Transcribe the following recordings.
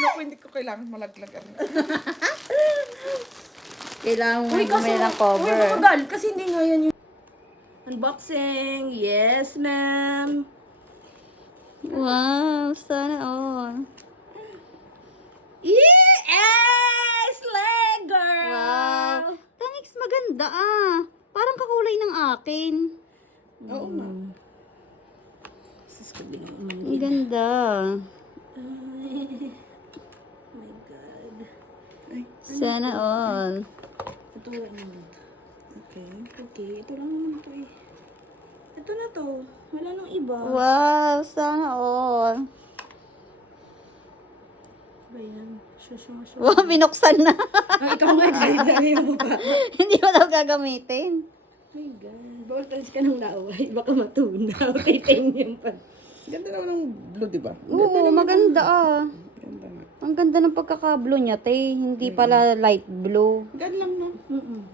Naku, hindi ko kailangan malaglagan. Kailangan mo may ng cover. Uy, matagal. Kasi hindi nga yan yung... Unboxing. Yes, ma'am. Wow, sana all. Yes! Leg girl! Wow. Thanks, maganda ah. Parang kakulay ng akin. Oo nga. Sis ko din ang Ang ganda. Oh my God. Ay, Sana all. Ito naman. okay. Okay, ito lang naman ito eh. Ito na to. Wala nang iba. Wow, sana all. Ba yan? Shushumashu. Wow, binuksan na. Ah, ikaw nga excited mo pa. Hindi mo daw gagamitin. Oh my God. Bawal talis ka ng laway. Baka matunaw. Kay Tengen pa. Ganda naman ng blue, di ba? Oo, maganda ah. Ganda nga. Ang ganda ng pagkaka-blue niya, te. Hindi pala light blue. Ganda lang, no?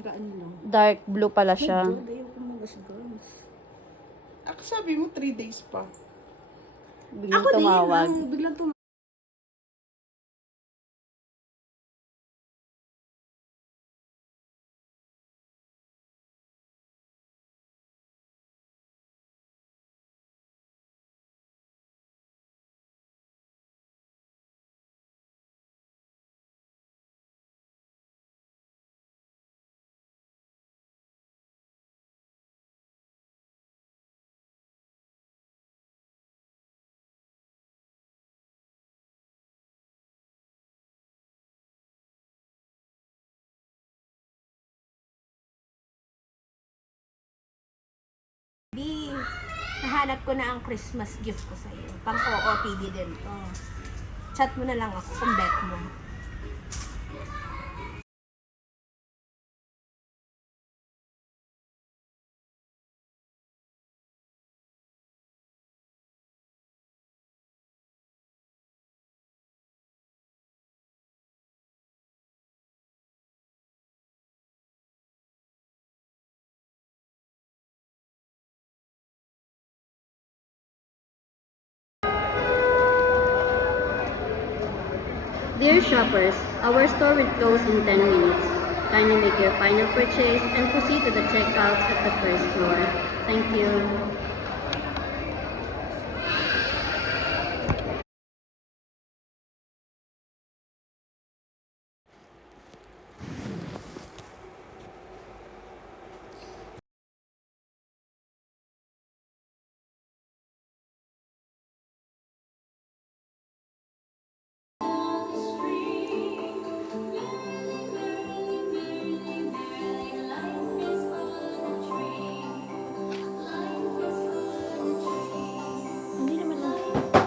Gaan lang. Dark blue pala siya. God, ayaw ko magasgas. Ako sabi mo, 3 days pa. Biglang Ako tumawag. din. Biglang tumawag. B, nahanap ko na ang Christmas gift ko sa iyo. Pang OOTD din to. Chat mo na lang ako kung bet mo. Dear shoppers, our store will close in 10 minutes. Kindly make your final purchase and proceed to the checkouts at the first floor. Thank you. Hindi naman lang.